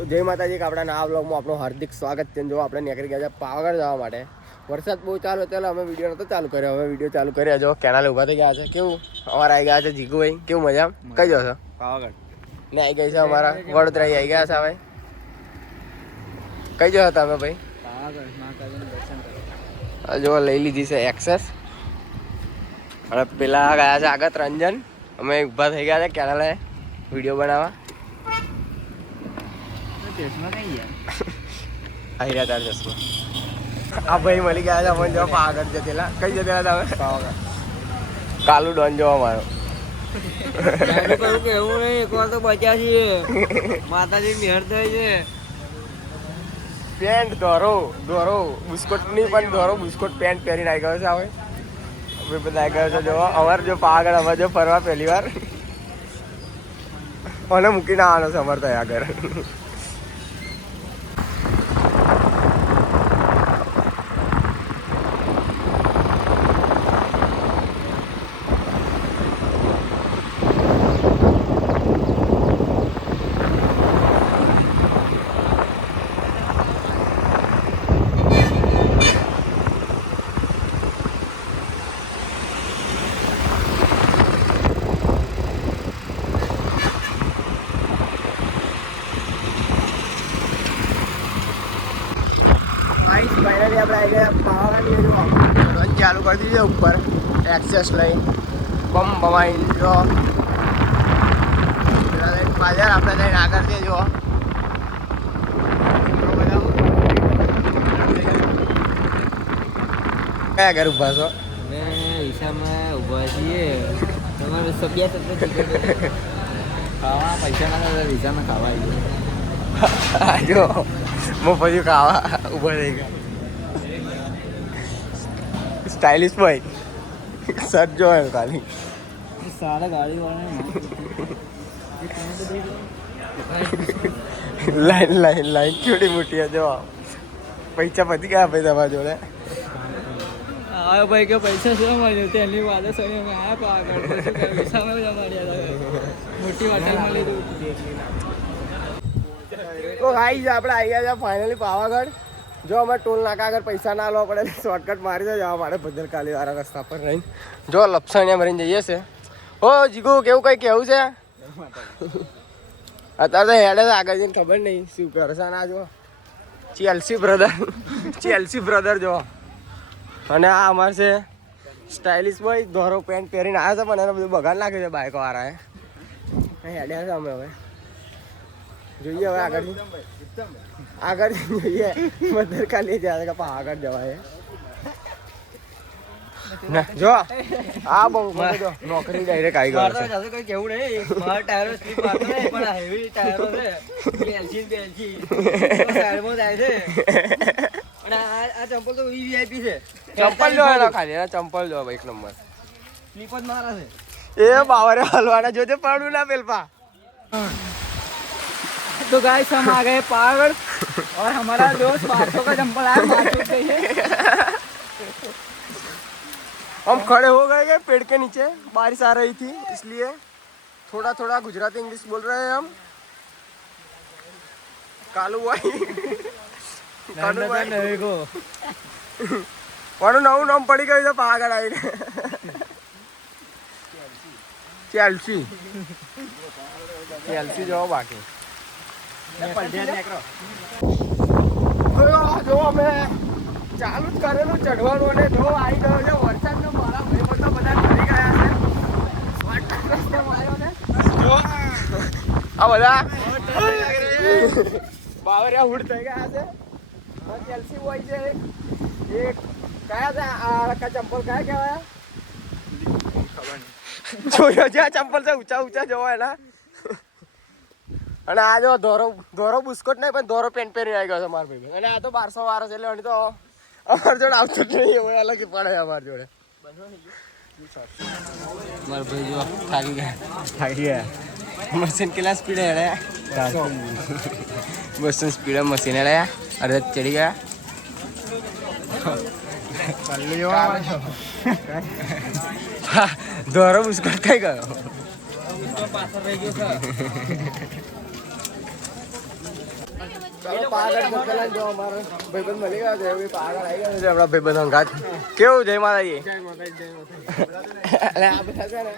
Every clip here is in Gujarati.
તો જય માતાજી કે આપણા નવા બ્લોગમાં આપણું હાર્દિક સ્વાગત છે. જો આપણે નીકળી ગયા છે પાવાગઢ જવા માટે. વરસાદ બહુ ચાલુ હતો એટલે અમે વિડીયો નતો ચાલુ કર્યો. હવે વિડીયો ચાલુ કર્યા. જો કેનાલે ઊભા થઈ ગયા છે. કેવું અમારા આવી ગયા છે જીગુભાઈ, કેવું મજા કઈ જો છો પાવાગઢ ને આવી ગઈ છે અમારા વડોદરા આવી ગયા છે. હવે કઈ જો તમે ભાઈ જો લઈ લીધી છે એક્સેસ અને પેલા ગયા છે આગળ રંજન. અમે ઊભા થઈ ગયા છે કેનાલે વિડીયો બનાવવા. આવી રહ્યા તાર ચશ્મા. આ ભાઈ મળી ગયા છે અમને જો પાવાગઢ જતેલા. કઈ જતેલા તમે? પાવાગઢ. કાલુ ડોન જો અમારો. એવું નહીં, એક વાર તો બચ્યા છીએ. માતાજી મેહર થાય છે. પેન્ટ ધોરો બુસ્કોટ ની પણ ધોરો બુસ્કોટ પેન્ટ પહેરીને આવી ગયો છે. હવે અમે બધા આવી ગયો છે જો અમારે જો પાવાગઢ અમારે જો ફરવા પહેલી વાર મને મૂકીને આવવાનો છે અમારે ત્યાં આગળ. ફાઇનલી આપણે આવી ગયા પાવાગઢ. ચાલુ કરી દીધી ઉપર એક્સેસ લઈ બમ બમાઈ જો પાછળ આપણે જઈને આગળ છે જો કયા ઘર ઊભા છો? અમે ઈશામાં ઊભા છીએ. તમારે સભ્યા ખાવા પૈસા ના ઈશામાં ખાવા આવી જો હું પછી ખાવા ઊભા થઈ ગયા. સ્ટાઇલિશ ભાઈ શર્ટ જો ખાલી સારા ગાડી વાળા લાઈન કેવડી મોટી જો પૈસા પતી ગયા ભાઈ તમારા જોડે. હા ભાઈ કે પૈસા શું મળ્યું તેની વાત સही અમે આયા પાવાગઢ મોટી હોટલમાં લીધું. તો ગાઈસ આપણે આવી ગયા છે ફાઇનલી પાવાગઢ. જો અમે ટોલ નાકા આગળ પૈસા ના લેવા પડે શોર્ટકટ મારી દો જવા માટે ભદ્રકાલી વાળા રસ્તા પર રહીને જો લપસણિયા મરીને જઈએ છે. હો જીગુ કેવું કઈ કેવું છે? અત્યારે તો હેડે છે આગળ જઈને ખબર નહીં શું કરશે. ના જો ચેલ્સી બ્રધર જો અને આ અમારે છે સ્ટાઇલિશ ભાઈ ધોરો પેન્ટ પહેરીને આવ્યા છે પણ એને બધું બગાડ નાખ્યું છે બાઇકો વાળાએ. હેડ્યા છે અમે હવે જોઈએ હવે આગળ જોઈએ ભદ્રકાલી ત્યાં કે પાવાગઢ જવાય. જો આ બહુ જો નોકરી ડાયરેક્ટ આવી ગયો છે. કઈ કેવું નહીં, મારા ટાયરો સ્લીપ મારતો નહીં પણ હેવી ટાયરો છે. બેલચી સાઈડમાં જાય છે. અને આ ચંપલ તો વીઆઈપી છે. ચંપલ જો એનો ખાલી એના ચંપલ જો એક નંબર સ્લીપ જ મારા છે. એ બાવરે હલવાના જોજે પડું ના પેલપા. तो गाइस हम आ गए पावागढ़ और हमारा दोस्त 500 का चंपल आया मार चुके हैं. हम खड़े हो गए पेड़ के नीचे. बारिश आ रही थी इसलिए थोड़ा थोड़ा गुजराती इंग्लिश बोल रहे हैं हम. કાલુભાઈ મારું નવું નામ પડી ગયું છે પાવાગઢ આવીને. ચેલ્સી જોવો બાકી જો અમે ચાલુ જ કરેલું ચઢવાનું અને જો આવી ગયો છે વરસાદ. મારા ભાઈ બધા ડરી ગયા છે રસ્તે માર્યો ને જો આ બધા બાવરિયા હુડ થઈ ગયા છે. ચેલ્સી હોય છે એક કયા છે આ ચંપલ કયા કહેવાય ખબર નહીં. જોયો છે આ ચંપલ છે ઊંચા જોવા એના. અને આ જો ધોરો બુસ્કોટ નહીં પણ ધોરો પેન્ટ પહેરી આવી ગયો છે મારા ભાઈ. અને આ તો 1200 વાળો છે એટલે એની તો અમારી જોડે આવતું જ નહીં હોય અલગ પડે અમારી જોડે. મારા ભાઈ જો થાકી ગયા. મશીન કેટલા સ્પીડ હેડે 200 સ્પીડ મશીન હેડે અરે ચડી ગયા. ધોરો બુસ્કોટ કઈ ગયો પાગળ પેલા જો અમારો ભાઈબંધ મળી ગયો છે એ પાગળ આવી ગયો છે આપણા ભાઈબંધ અંગાત કેવું જય માતાજી અરે આ બધા છે ને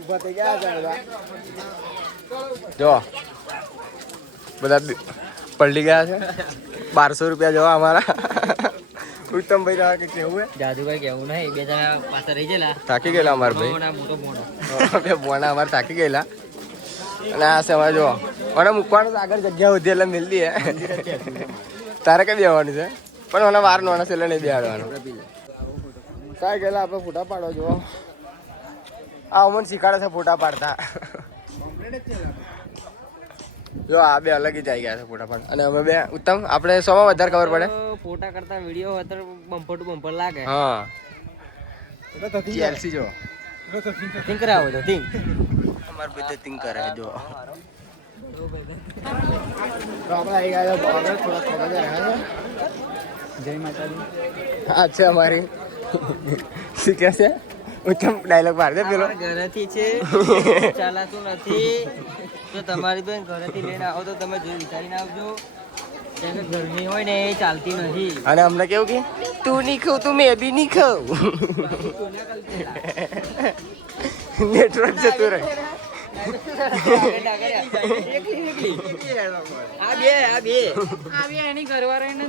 ઉભા થઈ ગયા છે બધા જો બધા પલટી ગયા છે 1200 રૂપિયા જો અમારા ઉત્તમ ભાઈ ના કે કેવું હે જાદુભાઈ કેવું નહીં બે જણા પાછા રહી ગયેલા થાકી ગયેલા અમાર ભાઈ મોટો મોટો બે બોના અમાર થાકી ગયેલા અને આ સમય જો મને મૂકવાનું તો આગળ જગ્યા હોતી એટલે મિલતી હે તારે કઈ બેવાનું છે પણ મને વાર નોણા છે એટલે નહીં બેહાડવાનું કાંઈ ગયેલા આપણે ફોટા પાડો જો આ અમને શીખાડે છે ફોટા પાડતા જો આ બે અલગ જ આવી ગયા છે ફોટા પાડ અને અમે બે ઉત્તમ આપણે શોમાં વધારે ખબર પડે ફોટા કરતા વિડીયો અત્યારે બમ્પર ટુ બમ્પર લાગે હા ચેલ્સી જો થિંક કરાવો તો થિંક અમાર બધે થિંક કરે જો તો આપણે આવી ગયા છે આગળ થોડા ખબર રહ્યા છે જય માતાજી આ છે અમારી શું કહે છે ઉત્તમ ડાયલોગ માર દે પેલો ઘરેથી છે ચાલાતું નથી તો તમારી બેન ઘરેથી લઈને આવો તો તમે જોઈ વિચારીને આવજો કેમ કે ઘરની હોય ને એ ચાલતી નથી અને અમને કેવું કે તું નહીં ખાવ તો મેં બી નહીં ખાવ નેટવર્ક જતું રહે એની ઘરવાળાને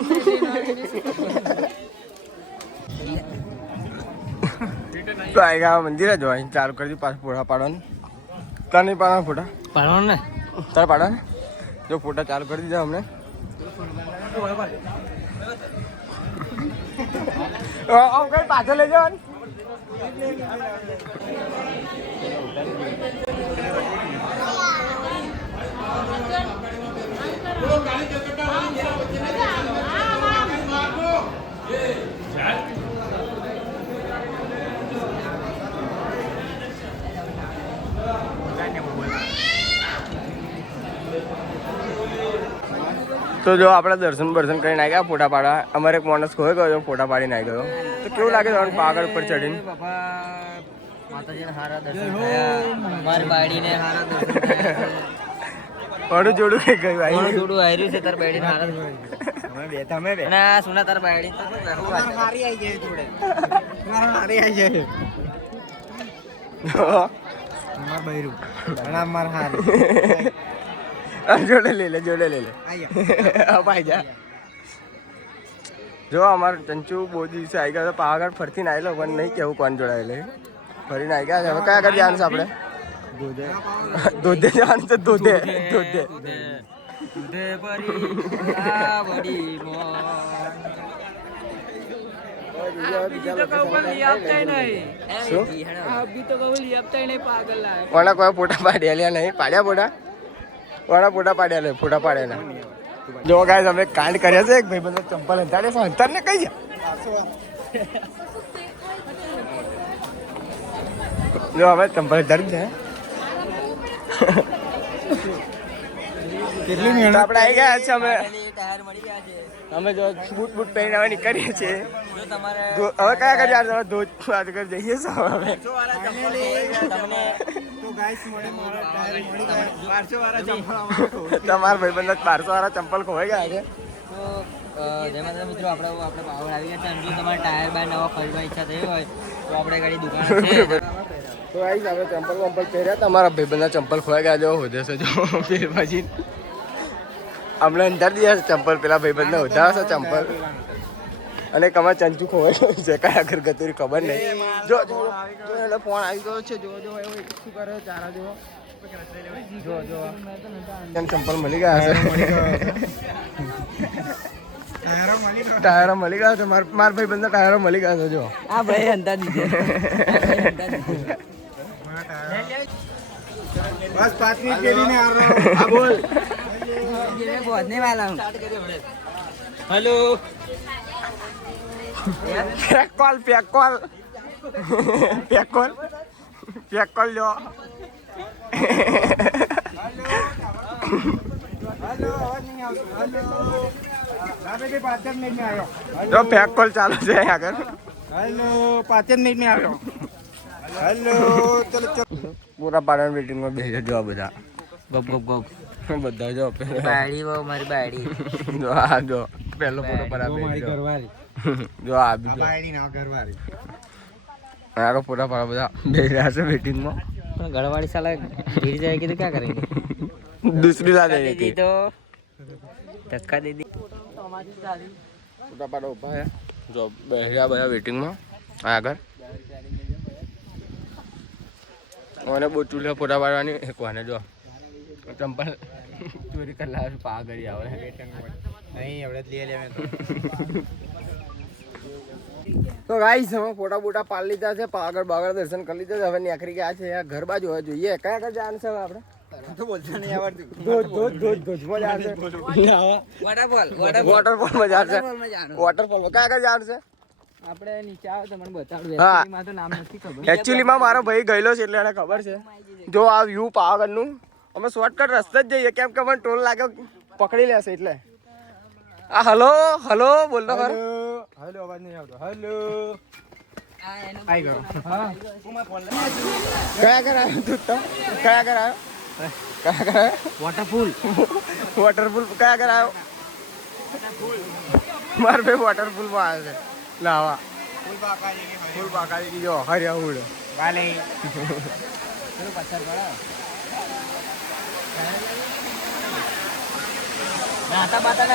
તો આ ગયા મંદિર જ હોય ચાલુ કરી દીધું પાછું ફોટા પાડવાનું તાર નહીં પાડવાના ફોટા પાડવાનું ને તારે પાડવાના જો ફોટા ચાલુ કરી દીધા અમને પાછળ લઈ જવાનું તો જો આપણે દર્શન કરીને આવી ગયા ફોટા પાડવા અમારે એક માણસ ખોઈ ગયો ફોટા પાડીને આવી ગયો તો કેવું લાગે છે પાગળ ઉપર ચડીને માતાજીને હારા દર્શન થયા મારી બાળીને હારા દર્શન થયા પડું જોડું કઈ ગયું થોડું થોડું હાર્યું છે તાર બાળીને હારા તમે બે ના સુના તાર બાળી હારી આવી જાય જોડે હારી આવી જાય માર બૈરું અને માર હારી જોડે લઈ લે ભાઈ જા જો અમારે ચંચુ બહુ દિવસે આવી ગયા પાવાગઢ ફરતીને આવેલો પણ નહીં કેવું કોણ જોડાયેલે ફરીને આવી ગયા છે હવે કયા આગળ જવાનું છે આપણે ધોધે જવાનું છે ધોધે કોના કોઈ ફોટા પાડ્યા નહીં પાડ્યા ફોટા પાડ્યા જો ગાઈસ અમે કાંડ કર્યા છે એક ભાઈ બંધ ચંપલ હંતાડે છે હંતાડ ને કઈ જો હવે ચંપલ હંતાડી છે કેટલી મિનિટ આપણે આવી ગયા છે અમે જો બૂટ પહેરીને હવે નીકળીએ છીએ હવે કયા કરી યાર ધોધ વાત કરી જઈએ છીએ હવે તમારા ભાઈ બંધ 1200 વાળા ચંપલ ખોવાઈ ગયા છે જેમાં મિત્રો આપણે પાવર આવી ગયા છે અને જો તમારે ટાયર બાય નવા ખરીદવા ઈચ્છા થઈ હોય તો આપણે ગાડી દુકાન છે તો આવીશ આપણે ચંપલ પહેર્યા તમારા ભાઈ બંધના ચંપલ ખોવાઈ ગયા જો હોદે છે જો ફેર પછી અમને અંદર દિયા ચંપલ પેલા ભાઈ બંધને હોદા છે ચંપલ અને કમા ચંચુ ખોવાઈ ગયું છે કયા આગળ ગતુરી ખબર નહીં જો એટલે ફોન આવી ગયો છે જો શું કરે ચારા જો ચંપલ મળી ગયા છે ટાયરો મળી ગયા છે માર ભાઈ બંધ ટાયરો મળી ગયા છે જો આ ભાઈ અંતા દીધે બસ 5 મિનિટ કરીને આ રહો હા બોલ ये पहुंचने वाला हूं हेलो પેક કોલ લો જો પેક કોલ ચાલુ છે આગળ હેલો 5 મિનિટ में આવ્યો હેલો ચલો પૂરા પાડવાની મીટિંગમાં બેસી જજો આ બધા ગપ ગપ ગપ બધા જો બાયડી બહુ મારી બાયડી. જો આ જો પહેલો ફોટો પર આ મારી જો. ઘરવાળી જો આ બી જો. બાયડી ના ઘરવાળી આ ફોટા પર બધા બે રહ્યા છે વેટિંગમાં. પણ ઘરવાળી સાલા गिर जाएगी तो क्या करेंगे? दूसरी ला दे दीदी तो धक्का दे दी. ફોટા પાડો ઉભા છે જો બે રહ્યા બધા વેટિંગમાં આગળ. મને બહુ ચૂલે ફોટા પાડવાની એક વાને જો ચંપલ ચોરી કરી લાવે પાગળ આવે. નહીં એવડે જ લઈ લેવે તો ગાઈસ અમે ફોટા બોટા પાડી લીધા છે, પાગળ બાગળ દર્શન કરી લીધા છે. હવે નીકળી ગયા છે આ ઘર બાજુ. હવે જોઈએ કયા કયા જવાનું છે હવે આપણે. તો બોલતા નહીં આવડતું ધોધમાં જવાનું છે. વોટરફોલ વોટરફોલમાં જવાનું છે. વોટરફોલમાં કયા કયા જવાનું છે. આપણે નીચે આવે તો મને બતાડું. હા. એમાં તો નામ નથી ખબર. એકચ્યુઅલીમાં મારો ભાઈ ગયેલો છે એટલે એને ખબર છે. જો આ વ્યૂ પાવાગઢનું અમે શોર્ટકટ રસ્તે જ જઈએ કેમ કે મને ટોલ લાગ્યો પકડી લેશે એટલે. આ હલો હલો બોલતો ખરો. હેલો અવાજ નહીં આવતો હેલો આઈ ગયો. હા કયા ઘર આવ્યો તું તો કયા ઘર આવ્યો કયા ઘર આવ્યો વોટરફોલ. વોટરફૂલ કયા ઘર આવ્યો મારે ભાઈ વોટરફૂલમાં આવે છે લાવા ફૂલ બાકાજી જો હર્યા ઉડ વાલે નાતા બાતા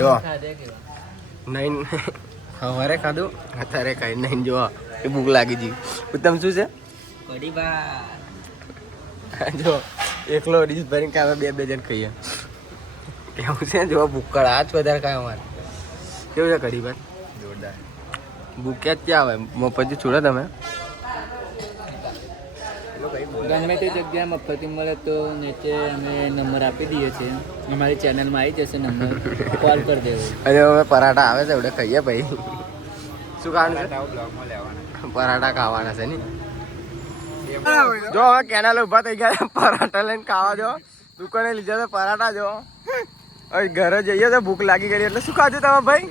જો નહીં સવારે ખાધું અત્યારે ખાઈ નહીં જો એ ભૂખ લાગી ગઈ. ઉત્તમ શું છે કઢી ભાત. જો એકલો ડીશ ભરીને કે બે બે જણ ખાઈએ કેવું છે. જો ભૂક્કડ આ જ વધારે ખાય અમારે. કેવું છે કઢી ભાત જોરદાર ભૂખ્યા જ ક્યાં આવે મફતથી છોડો તમે. ગમે તે જગ્યાએ મફતી મળે તો નીચે અમે નંબર આપી દઈએ છીએ. અમારી ચેનલમાં આવી જશે નંબર, કોલ કરી દેવો. અને હવે પરાઠા આવે છે એવડે ખાઈએ ભાઈ. શું ખાવાનું છે બ્લોગમાં લેવાના પરાઠા ખાવાના છે ને. જો હવે કેનાલ ઉભા થઈ ગયા પરાઠા લઈને ખાવા જો. દુકાને લીધા છે પરાઠા જો. હવે ઘરે જઈએ તો ભૂખ લાગી ગઈ એટલે શું ખાધું તમે ભાઈ.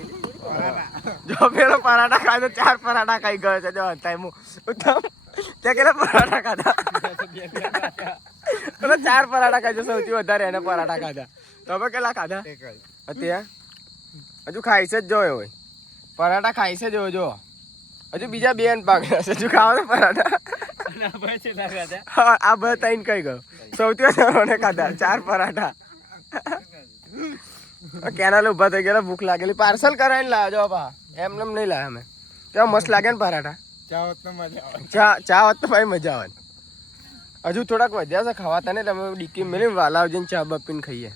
જો પેલો પરાઠા ખાધો 4 પરાઠા ખાઈ ગયો છે. જો ટાઈમ ઉત્તમ ત્યાં કેટલા પરાઠા ખાધા. પેલો 4 પરાઠા ખાધો સૌથી વધારે એને પરાઠા ખાધા. તમે કેટલા ખાધા અત્યારે હજુ ખાઈ છે જ જો હોય પરાઠા ખાઈ છે જો જો હજુ બીજા 2 પાક હજુ ખાવા પરાઠા. હા આ બધા 3 કઈ ગયો સૌથી વધારે ખાધા 4 પરાઠા. કેનાલ ઉભા થઈ ગયા ભૂખ લાગેલી પાર્સલ કરાવીને લાવજો બા એમને નહીં લાવે અમે કેવા મસ્ત લાગે ને પરાઠા. ચા હોત તો ભાઈ મજા આવે. હજુ થોડાક વધ્યા છે ખાવાતા ને તમે ડીકી મેળવીને વાલાવ જઈને ચા બપીને ખાઈએ.